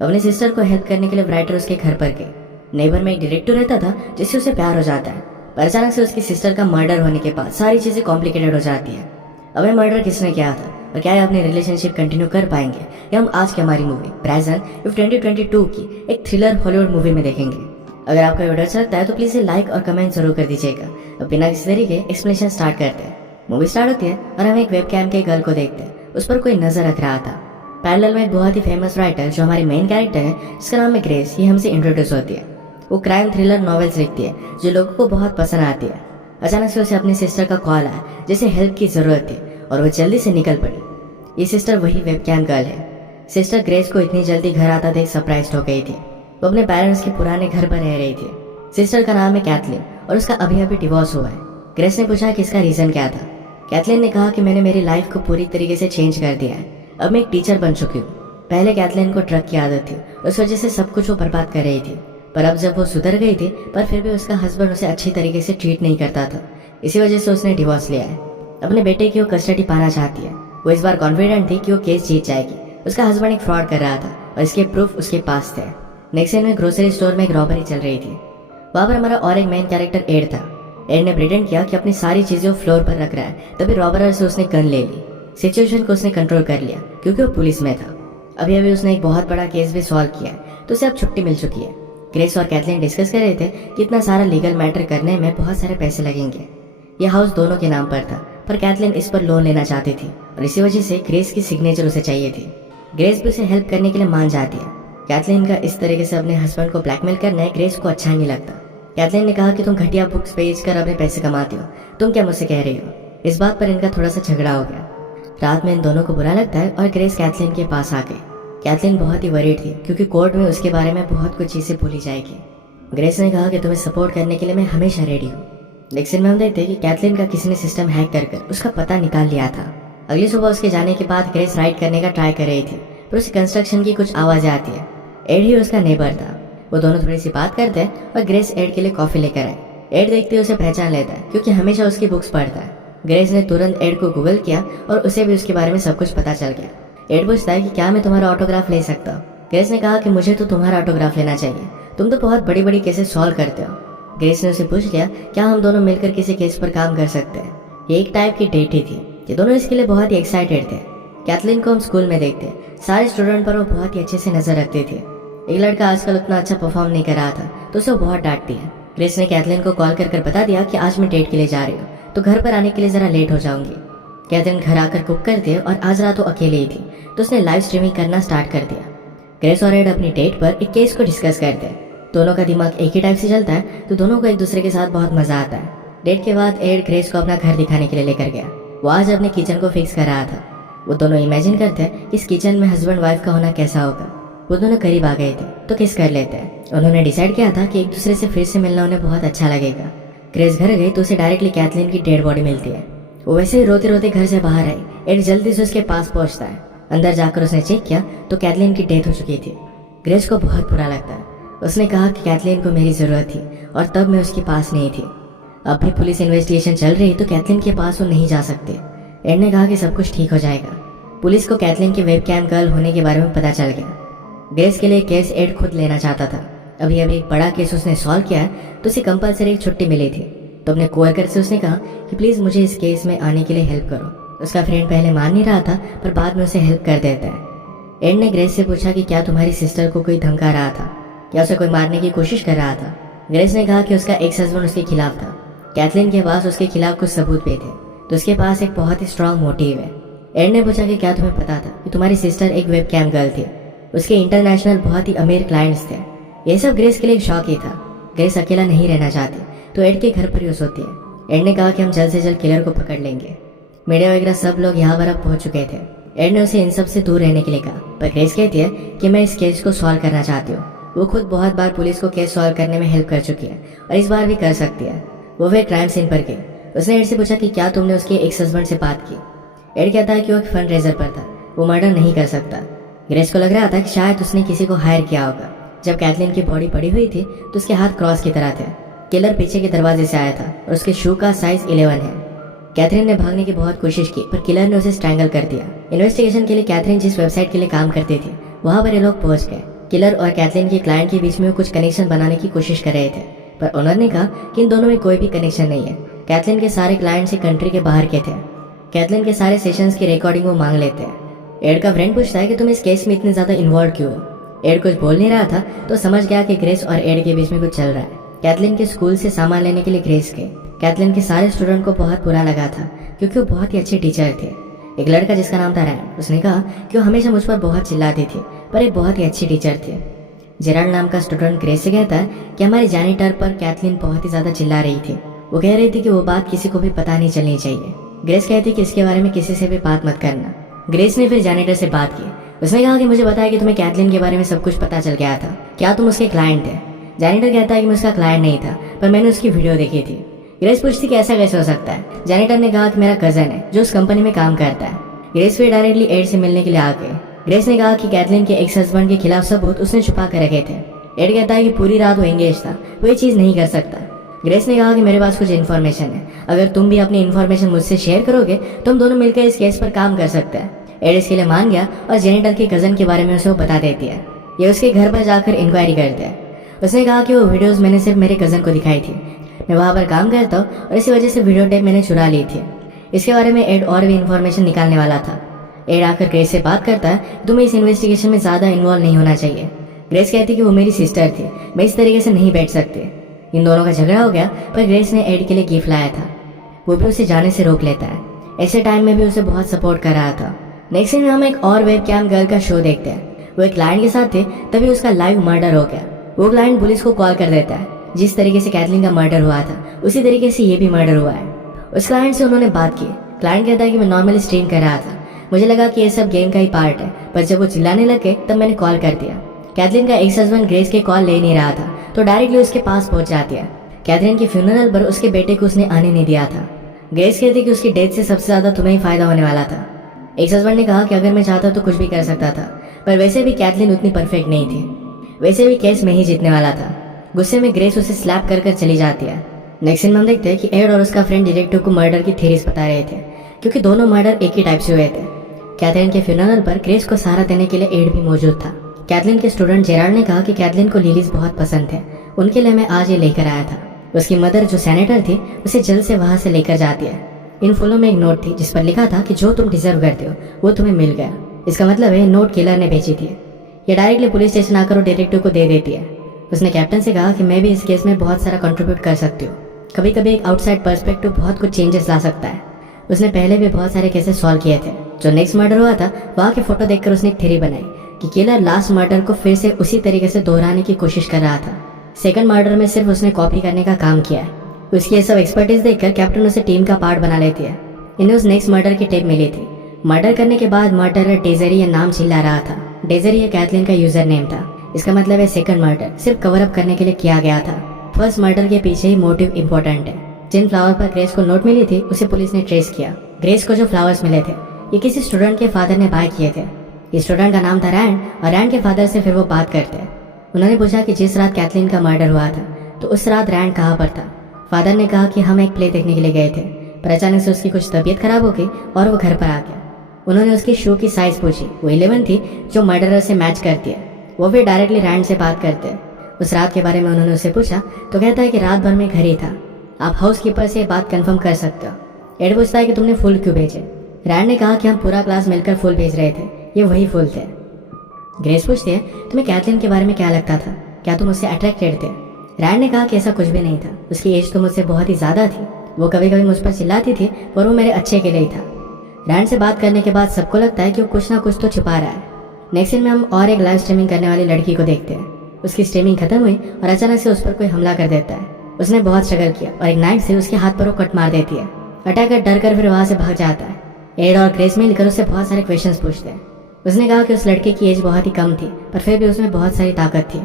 अपने सिस्टर को हेल्प करने के लिए राइटर उसके घर पर गए। नेबर में एक डिटेक्टिव रहता था जिससे उसे प्यार हो जाता है, पर अचानक से उसकी सिस्टर का मर्डर होने के बाद सारी चीजें कॉम्प्लिकेटेड हो जाती है। अब ये मर्डर किसने किया था और क्या ये अपनी रिलेशनशिप कंटिन्यू कर पाएंगे, या हम आज की हमारी मूवी प्रेजेंट इफ 2022 की एक थ्रिलर हॉलीवुड मूवी में देखेंगे। अगर आपको वीडियो अच्छा लगता है तो प्लीज लाइक और कमेंट जरूर कर दीजिएगा। अब बिना किसी देरी के एक्सप्लेनेशन स्टार्ट करते हैं। मूवी स्टार्ट होती है और हम एक वेबकैम के गर्ल को देखते हैं। उस पर कोई नजर रख रहा था। पैरेलल में एक बहुत ही फेमस राइटर जो हमारी मेन कैरेक्टर है, जिसका नाम है ग्रेस, ये हमसे इंट्रोड्यूस होती है। वो क्राइम थ्रिलर नॉवेल्स लिखती है जो लोगों को बहुत पसंद आती है। अचानक से उसे अपनी सिस्टर का कॉल आया जिसे हेल्प की जरूरत थी और वो जल्दी से निकल पड़ी। ये सिस्टर वही वेबकैम गर्ल है। सिस्टर ग्रेस को इतनी जल्दी घर आता देख सरप्राइज हो गई थी। वो अपने पेरेंट्स के पुराने घर पर रह रही थी। सिस्टर का नाम है कैथलीन और उसका अभी अभी डिवोर्स हुआ है। ग्रेस ने पूछा कि इसका रीजन क्या था। कैथलीन ने कहा कि मैंने मेरी लाइफ को पूरी तरीके से चेंज कर दिया है। अब मैं एक टीचर बन चुकी हूँ। पहले कैथलीन को ड्रग की आदत थी, उस वजह से सब कुछ वो बर्बाद कर रही थी। पर अब जब वो सुधर गई थी, पर फिर भी उसका हस्बैंड उसे अच्छी तरीके से ट्रीट नहीं करता था। इसी वजह से उसने डिवोर्स लिया है। अपने बेटे की वो कस्टडी पाना चाहती है। वो इस बार कॉन्फिडेंट थी कि वो केस जीत जाएगी। उसका हस्बैंड एक फ्रॉड कर रहा था और इसके प्रूफ उसके पास थे। नेक्स्ट सीन में ग्रोसरी स्टोर में एक रॉबरी चल रही थी। वहाँ पर हमारा और एक मेन कैरेक्टर एड था। एड ने प्रिटेंड किया कि अपनी सारी चीजें वो फ्लोर पर रख रहा है, तभी रॉबर से उसने गन ले ली। सिचुएशन को उसने कंट्रोल कर लिया क्योंकि वो पुलिस में था। अभी अभी उसने एक बहुत बड़ा केस भी सॉल्व किया है, तो उसे अब छुट्टी मिल चुकी है। ग्रेस और कैथलीन डिस्कस कर रहे थे कि इतना सारा लीगल मैटर करने में बहुत सारे पैसे लगेंगे। यह हाउस दोनों के नाम पर था, पर कैथलीन इस पर लोन लेना चाहती थी और इसी वजह से ग्रेस की सिग्नेचर उसे चाहिए थी। ग्रेस भी उसे हेल्प करने के लिए मान जाती है। कैथलीन का इस तरीके से अपने हस्बैंड को ब्लैकमेल करना ग्रेस को अच्छा नहीं लगता। कैथलीन ने कहा कि तुम घटिया बुक्स बेचकर अपने पैसे कमाती हो, तुम क्या मुझसे कह रही हो। इस बात पर इनका थोड़ा सा झगड़ा हो गया। रात में इन दोनों को बुरा लगता है और ग्रेस कैथलीन के पास आ गई। कैथलीन बहुत ही वरीड थी क्योंकि कोर्ट में उसके बारे में बहुत कुछ चीजें बोली जाएगी। ग्रेस ने कहा कि तुम्हें सपोर्ट करने के लिए मैं हमेशा रेडी हूँ। नेक्स्ट में हम देखते हैं कि कैथलीन का किसी ने सिस्टम हैक कर उसका पता निकाल लिया था। अगली सुबह उसके जाने के बाद ग्रेस राइड करने का ट्राई कर रही थी, पर उसे कंस्ट्रक्शन की कुछ आवाजें आती है। एड ही उसका नेबर था। वो दोनों थोड़ी सी बात करते हैं और ग्रेस एड के लिए कॉफी लेकर आए। एड देखते ही उसे पहचान लेता है क्योंकि हमेशा उसकी बुक्स पढ़ता है। ग्रेस ने तुरंत एड को गूगल किया और उसे भी उसके बारे में सब कुछ पता चल गया। एड पूछता है कि क्या मैं तुम्हारा ऑटोग्राफ ले सकता हूँ। ग्रेस ने कहा कि मुझे तो तुम्हारा ऑटोग्राफ लेना चाहिए, तुम तो बहुत बड़ी बड़ी केसेस सॉल्व करते हो। ग्रेस ने उसे पूछ लिया क्या हम दोनों मिलकर किसी केस पर काम कर सकते हैं। ये एक टाइप की डेट ही थी। ये दोनों इसके लिए बहुत ही एक्साइटेड थे। कैथलीन को हम स्कूल में देखते, सारे स्टूडेंट पर वो बहुत ही अच्छे से नजर रखते थे। एक लड़का आजकल उतना अच्छा परफॉर्म नहीं कर रहा था तो उसे बहुत डांटती है। ग्रेस ने कैथलीन को कॉल कर बता दिया कि आज मैं डेट के लिए जा रही हूँ, तो घर पर आने के लिए जरा लेट हो जाऊंगी। कैथलीन घर आकर कुक करती है और आज रात वो अकेले ही थी, तो उसने लाइव स्ट्रीमिंग करना स्टार्ट कर दिया। ग्रेस और एड अपनी डेट पर एक केस को डिस्कस करते हैं। दोनों का दिमाग एक ही टाइप से चलता है, तो दोनों को एक दूसरे के साथ बहुत मजा आता है। डेट के बाद एड ग्रेस को अपना घर दिखाने के लिए लेकर गया। वो आज अपने किचन को फिक्स कर रहा था। वो दोनों इमेजिन करते हैं कि इस किचन में हस्बैंड वाइफ का होना कैसा होगा। वो दोनों करीब आ गए थे तो किस कर लेते हैं। उन्होंने डिसाइड किया था कि एक दूसरे से फिर से मिलना उन्हें बहुत अच्छा लगेगा। ग्रेस घर गई तो उसे डायरेक्टली कैथलीन की डेड बॉडी मिलती है। वो वैसे ही रोते रोते घर से बाहर आई। एड जल्दी से उसके पास पहुंचता है। अंदर जाकर उसने चेक किया तो कैथलीन की डेथ हो चुकी थी। ग्रेस को बहुत बुरा लगता है। उसने कहा कि कैथलीन को मेरी जरूरत थी और तब मैं उसके पास नहीं थी। अब भी पुलिस इन्वेस्टिगेशन चल रही तो कैथलीन के पास वो नहीं जा सकते। एड ने कहा कि सब कुछ ठीक हो जाएगा। पुलिस को कैथलीन के वेबकैम गर्ल होने के बारे में पता चल गया। ग्रेस के लिए केस एड खुद लेना चाहता था। अभी अभी एक बड़ा केस उसने सॉल्व किया है तो उसे कंपलसरी एक छुट्टी मिली थी। तो अपने कोवर्कर से उसने कहा कि प्लीज मुझे इस केस में आने के लिए हेल्प करो। उसका फ्रेंड पहले मान नहीं रहा था, पर बाद में उसे हेल्प कर देता है। एड ने ग्रेस से पूछा कि क्या तुम्हारी सिस्टर को कोई धमका रहा था, क्या उसे कोई मारने की कोशिश कर रहा था। ग्रेस ने कहा कि उसका एक्स हस्बैंड उसके खिलाफ था। कैथलीन के पास उसके खिलाफ कुछ सबूत भी थे, तो उसके पास एक बहुत ही स्ट्रांग मोटिव है। एड ने पूछा कि क्या तुम्हें पता था कि तुम्हारी सिस्टर एक वेबकैम गर्ल थी, उसके इंटरनेशनल बहुत ही अमीर क्लाइंट्स थे। यह सब ग्रेस के लिए एक शॉक ही था। ग्रेस अकेला नहीं रहना चाहती तो एड के घर पर ही सोती है। एड ने कहा कि हम जल्द से जल्द किलर को पकड़ लेंगे। मीडिया वगैरह सब लोग यहाँ पर अब पहुंच चुके थे। एड ने उसे इन सब से दूर रहने के लिए कहा, पर ग्रेस कहती है कि मैं इस केस को सॉल्व करना चाहती हूँ। वो खुद बहुत बार पुलिस को केस सॉल्व करने में हेल्प कर चुकी है और इस बार भी कर सकती है। वो फिर क्राइम सीन पर गई। उसने एड से पूछा कि क्या तुमने उसके एक्स हस्बैंड से बात की। एड कहता है कि वो एक फंड रेजर पर था, वो मर्डर नहीं कर सकता। ग्रेस को लग रहा था कि शायद उसने किसी को हायर किया होगा। जब कैथलीन की बॉडी पड़ी हुई थी तो उसके हाथ क्रॉस की तरह थे। किलर पीछे के दरवाजे से आया था और उसके शू का साइज 11 है। कैथरीन ने भागने की बहुत कोशिश की पर किलर ने उसे स्ट्रैंगल कर दिया। इन्वेस्टिगेशन के लिए कैथरीन जिस वेबसाइट के लिए काम करती थी वहां पर ये लोग पहुंच गए। किलर और कैथलीन के क्लाइंट के बीच में वो कुछ कनेक्शन बनाने की कोशिश कर रहे थे, पर ओनर ने कहा कि इन दोनों में कोई भी कनेक्शन नहीं है। कैथलीन के सारे क्लाइंट से कंट्री के बाहर के थे। कैथलीन के सारे सेशंस की रिकॉर्डिंग वो मांग लेते हैं। एड का फ्रेंड पूछता है कि तुम इस केस में इतने ज़्यादा इन्वॉल्व क्यों हो। एड कुछ बोल नहीं रहा था तो समझ गया कि ग्रेस और एड के बीच में कुछ चल रहा है। कैथलीन के स्कूल से सामान लेने के लिए ग्रेस गए। कैथलीन के सारे स्टूडेंट को बहुत बुरा लगा था क्योंकि वो बहुत ही अच्छे टीचर थे। एक लड़का जिसका नाम था रैंड, उसने कहा कि वो हमेशा मुझ पर बहुत चिल्लाती थी पर एक बहुत ही अच्छी टीचर थी। जेराल्ड नाम का स्टूडेंट ग्रेस से कहता है कि हमारी जैनिटर पर कैथलीन बहुत ही ज़्यादा चिल्ला रही थी। वो कह रही थी कि वो बात किसी को भी पता नहीं चलनी चाहिए। ग्रेस कहती कि इसके बारे में किसी से भी बात मत करना। ग्रेस ने फिर जैनिटर से बात की। उसने कहा कि मुझे बताया कि तुम्हें कैथलीन के बारे में सब कुछ पता चल गया था, क्या तुम उसके क्लाइंट थे। जैनिटर कहता है कि मैं उसका क्लाइंट नहीं था पर मैंने उसकी वीडियो देखी थी। ग्रेस पूछती कि ऐसा कैसे हो सकता है। जैनिटर ने कहा कि मेरा कजन है जो उस कंपनी में काम करता है। ग्रेस फिर डायरेक्टली एड से मिलने के लिए आ गए। ग्रेस ने कहा कि कैथलीन के एक्स हस्बैंड के खिलाफ सबूत उसने छुपा कर रखे थे। एड कहता है कि पूरी रात वो एंगेज था, वो ये चीज़ नहीं कर सकता। ग्रेस ने कहा कि मेरे पास कुछ इन्फॉर्मेशन है, अगर तुम भी अपनी इन्फॉर्मेशन मुझसे शेयर करोगे तो हम दोनों मिलकर इस केस पर काम कर सकते हैं। एड इसके लिए मान गया और जेनिटर के कजन के बारे में उसे वो बता देती है। ये उसके घर पर जाकर इंक्वायरी करते हैं। उसने कहा कि वो वीडियोस मैंने सिर्फ मेरे कजन को दिखाई थी, मैं वहाँ पर काम करता हूँ और इसी वजह से वीडियो टेप मैंने चुरा ली थी। इसके बारे में एड और भी इन्फॉर्मेशन निकालने वाला था। एड आकर ग्रेस से बात करता है, तुम्हें इस इन्वेस्टिगेशन में ज़्यादा इन्वॉल्व नहीं होना चाहिए। ग्रेस कहती कि वो मेरी सिस्टर थी, मैं इस तरीके से नहीं बैठ सकती। इन दोनों का झगड़ा हो गया पर ग्रेस ने एड के लिए गिफ्ट लाया था, वो भी उसे जाने से रोक लेता है। ऐसे टाइम में भी उसे बहुत सपोर्ट कर रहा था। नेक्स्ट सीन में हम एक और वेब कैम गर्ल का शो देखते हैं। वो एक क्लाइंट के साथ थे, तभी उसका लाइव मर्डर हो गया। वो क्लाइंट पुलिस को कॉल कर देता है। जिस तरीके से कैथलीन का मर्डर हुआ था उसी तरीके से ये भी मर्डर हुआ है। उस क्लाइंट से उन्होंने बात की। क्लाइंट कहता है कि मैं नॉर्मली स्ट्रीम कर रहा था, मुझे लगा कि ये सब गेम का ही पार्ट है, पर जब वो चिल्लाने लगे तब मैंने कॉल कर दिया। कैथलीन का एक्स हस्बैंड ग्रेस के कॉल ले नहीं रहा था तो डायरेक्टली उसके पास पहुंच जाती है। कैथलीन के फ्यूनरल पर उसके बेटे को उसने आने नहीं दिया था। ग्रेस कहती कि उसकी डेथ से सबसे ज़्यादा तुम्हें ही फायदा होने वाला था। एक्स हस्बैंड ने कहा कि अगर मैं चाहता तो कुछ भी कर सकता था, पर वैसे भी कैथलीन उतनी परफेक्ट नहीं थी, वैसे भी केस में ही जीतने वाला था। गुस्से में ग्रेस उसे स्लैप कर चली जाती है। नेक्स्ट सीन में हम देखते हैं कि एड और उसका फ्रेंड डिटेक्टिव को मर्डर की थ्योरीज बता रहे थे क्योंकि दोनों मर्डर एक ही टाइप से हुए थे। कैथलीन के फ्यूनरल पर ग्रेस को सहारा देने के लिए एड भी मौजूद था। कैथलीन के स्टूडेंट जेराल्ड ने कहा कि कैथलीन को लिलीज बहुत पसंद थे, उनके लिए मैं आज ये लेकर आया था। उसकी मदर जो सेनेटर थी उसे जल्द से वहाँ से लेकर जाती है। इन फूलों में एक नोट थी जिस पर लिखा था कि जो तुम डिजर्व करते हो वो तुम्हें मिल गया। इसका मतलब है नोट किलर ने बेची थी। ये डायरेक्टली पुलिस स्टेशन आकर वो डिटेक्टिव को दे देती है। उसने कैप्टन से कहा कि मैं भी इस केस में बहुत सारा कंट्रीब्यूट कर सकती हूँ, कभी कभी एक आउटसाइड पर्सपेक्टिव बहुत कुछ चेंजेस ला सकता है। उसने पहले भी बहुत सारे केसेस सॉल्व किए थे। जो नेक्स्ट मर्डर हुआ था वहाँ की फोटो देखकर उसने एक थ्योरी बनाई कि किलर लास्ट मर्डर को फिर से उसी तरीके से दोहराने की कोशिश कर रहा था। सेकंड मर्डर में सिर्फ उसने कॉपी करने का काम किया है। उसकी ये सब एक्सपर्टीज देखकर कैप्टन उसे टीम का पार्ट बना लेती है। इन्हें उस नेक्स्ट मर्डर की टेप मिली थी। मर्डर करने के बाद मर्डरर डेजरी ये नाम चिल्ला रहा था। डेजरी ये कैथलीन का यूजर नेम था। इसका मतलब है सेकंड मर्डर सिर्फ कवर अप करने के लिए किया गया था। फर्स्ट मर्डर के पीछे ही मोटिव इंपॉर्टेंट है। जिन फ्लावर पर ग्रेस को नोट मिली थी उसे पुलिस ने ट्रेस किया। ग्रेस को जो फ्लावर्स मिले थे ये किसी स्टूडेंट के फादर ने बाय किए थे। इस स्टूडेंट का नाम था रैंड और रैंड के फादर से फिर वो बात करते हैं। उन्होंने पूछा कि जिस रात कैथलीन का मर्डर हुआ था तो उस रात रैंड कहाँ पर था। फादर ने कहा कि हम एक प्ले देखने के लिए गए थे, पर अचानक से उसकी कुछ तबीयत खराब हो गई और वो घर पर आ गया। उन्होंने उसकी शू की साइज पूछी, वो 11 थी जो मर्डरर से मैच करती है। वो फिर डायरेक्टली रैंड से बात करते हैं। उस रात के बारे में उन्होंने उससे पूछा तो कहता है कि रात भर में घर ही था। आप हाउस कीपर से बात कंफर्म कर सकते हो। एड पूछता है कि तुमने फूल क्यों भेजे। रैंड ने कहा कि हम पूरा क्लास मिलकर फूल भेज रहे थे, ये वही फूल थे। ग्रेस पूछती है तुम्हें कैथलीन के बारे में क्या लगता था, क्या तुम उससे अट्रैक्टेड थे। रैंड ने कहा कि ऐसा कुछ भी नहीं था, उसकी एज तो मुझसे बहुत ही ज़्यादा थी, वो कभी कभी मुझ पर चिल्लाती थी पर वो मेरे अच्छे के लिए ही था। रैंड से बात करने के बाद सबको लगता है कि वो कुछ ना कुछ तो छिपा रहा है। नेक्स्ट सीन में हम और एक लाइव स्ट्रीमिंग करने वाली लड़की को देखते हैं। उसकी स्ट्रीमिंग खत्म हुई और अचानक से उस पर कोई हमला कर देता है। उसने बहुत स्ट्रगल किया और एक नाइफ से उसके हाथ पर वो कट मार देती है। अटैकर डर कर फिर वहाँ से भाग जाता है। एड और ग्रेस मिलकर उससे बहुत सारे क्वेश्चंस पूछते हैं। उसने कहा कि उस लड़के की एज बहुत ही कम थी पर फिर भी उसमें बहुत सारी ताकत थी।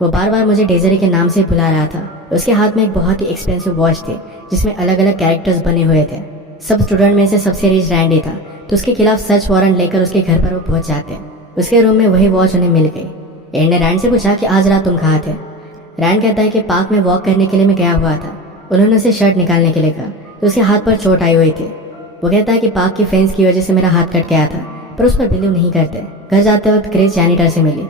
वो बार बार मुझे डेजरी के नाम से बुला रहा था। उसके हाथ में एक बहुत ही एक्सपेंसिव वॉच थी जिसमें अलग अलग कैरेक्टर्स बने हुए थे। सब स्टूडेंट में से सबसे रिच रैंडी था तो उसके खिलाफ सर्च वारंट लेकर उसके घर पर वो पहुंच जाते हैं। उसके रूम में वही वॉच उन्हें मिल गई। एड ने रैंड से पूछा कि आज रात तुम कहाँ थे। रैंड कहता है कि पार्क में वॉक करने के लिए मैं गया हुआ था। उन्होंने उसे शर्ट निकालने के लिए कहा तो उसके हाथ पर चोट आई हुई थी। वो कहता है कि पार्क की फेंस की वजह से मेरा हाथ कट गया था, पर उस पर बिलीव नहीं करते। घर जाते वक्त ग्रेस जैनिटर से मिली।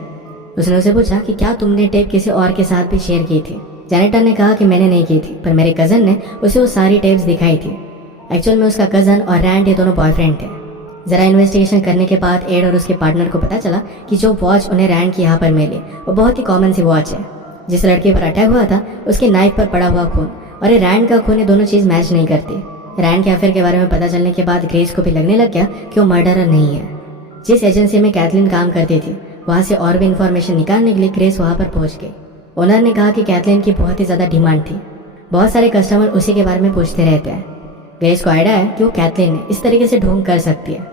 उसने उसे पूछा कि क्या तुमने टेप किसी और के साथ भी शेयर की थी। जेनिटर ने कहा कि मैंने नहीं की थी, पर मेरे कज़न ने उसे वो सारी टेप्स दिखाई थी। एक्चुअल में उसका कज़न और रैंड ये दोनों बॉयफ्रेंड थे। ज़रा इन्वेस्टिगेशन करने के बाद एड और उसके पार्टनर को पता चला कि जो वॉच उन्हें रैंड की यहाँ पर मिली वो बहुत ही कॉमन सी वॉच है। जिस लड़के पर अटैक हुआ था उसके नाइफ पर पड़ा हुआ खून और ये रैंड का खून, ये दोनों चीज़ मैच नहीं करती। रैंड के अफेयर के बारे में पता चलने के बाद ग्रेस को भी लगने लग गया कि वो मर्डरर नहीं है। जिस एजेंसी में कैथलीन काम करती थी वहाँ से और भी इन्फॉर्मेशन निकालने के लिए ग्रेस वहाँ पर पहुँच गई। ओनर ने कहा कि कैथलीन की बहुत ही ज़्यादा डिमांड थी, बहुत सारे कस्टमर उसी के बारे में पूछते रहते हैं। ग्रेस को आइडिया है कि वो कैथलीन इस तरीके से ढोंग कर सकती है।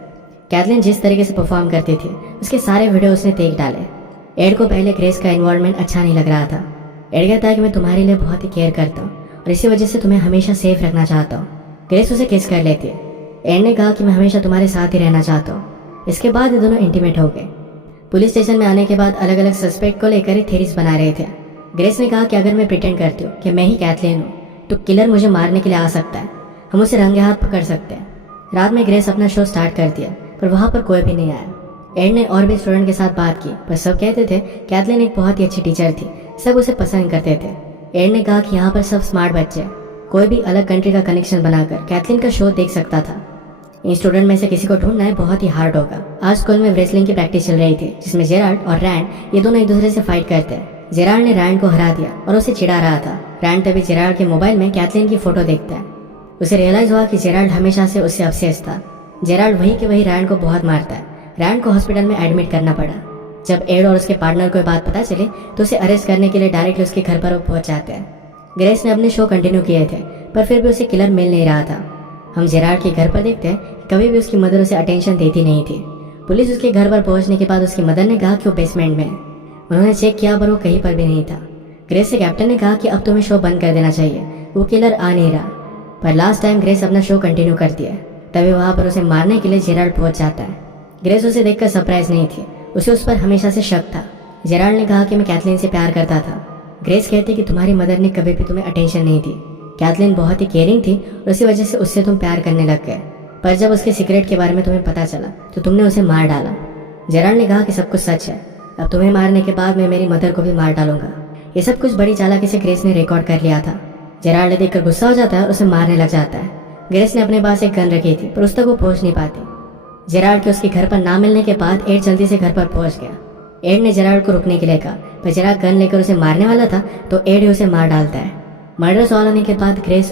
कैथलीन जिस तरीके से परफॉर्म करती थी उसके सारे वीडियो उसने देख डाले। एड को पहले ग्रेस का इन्वॉल्वमेंट अच्छा नहीं लग रहा था। एड कहता है कि मैं तुम्हारे लिए बहुत ही केयर करता हूँ और इसी वजह से तुम्हें हमेशा सेफ रखना चाहता हूँ। ग्रेस उसे किस कर लेती है। एड ने कहा कि मैं हमेशा तुम्हारे साथ ही रहना चाहता हूँ। इसके बाद ये दोनों इंटीमेट हो गए। पुलिस स्टेशन में आने के बाद अलग अलग सस्पेक्ट को लेकर ही थेरीज बना रहे थे। ग्रेस ने कहा कि अगर मैं प्रिटेंड करती हूँ कि मैं ही कैथलीन हूँ तो किलर मुझे मारने के लिए आ सकता है, हम उसे रंगे हाथ पकड़ सकते हैं। रात में ग्रेस अपना शो स्टार्ट कर दिया पर वहाँ पर कोई भी नहीं आया। एड ने और भी स्टूडेंट के साथ बात की पर सब कहते थे कैथलीन एक बहुत ही अच्छी टीचर थी, सब उसे पसंद करते थे। एड ने कहा कि यहाँ पर सब स्मार्ट बच्चे, कोई भी अलग कंट्री का कनेक्शन बनाकर कैथलीन का शो देख सकता था। इन स्टूडेंट में से किसी को ढूंढना है बहुत ही हार्ड होगा। आज स्कूल में रेसलिंग की प्रैक्टिस चल रही थी जिसमें जेराल्ड और रैंड ये दोनों एक दूसरे से फाइट करते हैं। जेराल्ड ने रैंड को हरा दिया और उसे चिढ़ा रहा था। रैंड तभी जेराल्ड के मोबाइल में कैथलीन की फोटो देखता है। उसे रियलाइज हुआ कि जेराल्ड हमेशा से उससे ऑब्सेस्ड था। जेराल्ड वही के वही रैंड को बहुत मारता है। रैंड को हॉस्पिटल में एडमिट करना पड़ा। जब एड और उसके पार्टनर को बात पता चली तो उसे अरेस्ट करने के लिए डायरेक्टली उसके घर पर वो पहुंच जाते हैं। ग्रेस ने अपने शो कंटिन्यू किए थे पर फिर भी उसे किलर मिल नहीं रहा था। हम जेराल्ड के घर पर देखते हैं कभी भी उसकी मदर उसे अटेंशन देती नहीं थी। पुलिस उसके घर पर पहुंचने के बाद उसकी मदर ने कहा कि वो बेसमेंट में है। उन्होंने चेक किया पर वो कहीं पर भी नहीं था। ग्रेस से कैप्टन ने कहा कि अब तुम्हें शो बंद कर देना चाहिए, वो किलर आ नहीं रहा। पर लास्ट टाइम ग्रेस अपना शो कंटिन्यू करती है। तभी वहाँ पर उसे मारने के लिए जेराल्ड पहुंच जाता है। ग्रेस उसे देखकर सरप्राइज नहीं थी, उसे उस पर हमेशा से शक था। जेराल्ड ने कहा कि मैं कैथलीन से प्यार करता था। ग्रेस कहती कि तुम्हारी मदर ने कभी भी तुम्हें अटेंशन नहीं दी। कैथलीन बहुत ही केयरिंग थी और इसी वजह से उससे तुम प्यार करने लग गए, पर जब उसके सीक्रेट के बारे में तुम्हें पता चला तो तुमने उसे मार डाला। जेराल्ड ने कहा कि सब कुछ सच है, अब तुम्हें मारने के बाद मैं मेरी मदर को भी मार डालूंगा। ये सब कुछ बड़ी चालाकी से ग्रेस ने रिकॉर्ड कर लिया था। जेराल्ड देखकर गुस्सा हो जाता है और उसे मारने लग जाता है। ग्रेस ने अपने पास एक गन रखी थी पर उस तक वो पहुंच नहीं पाती। जेराल्ड के उसके घर पर ना मिलने के बाद एड जल्दी से घर पर पहुंच गया। एड ने जेराल्ड को रुकने के लिए कहा पर जेराल्ड गन लेकर उसे मारने वाला था तो एड ही उसे मार डालता है। मर्डर सॉल्व होने के बाद ग्रेस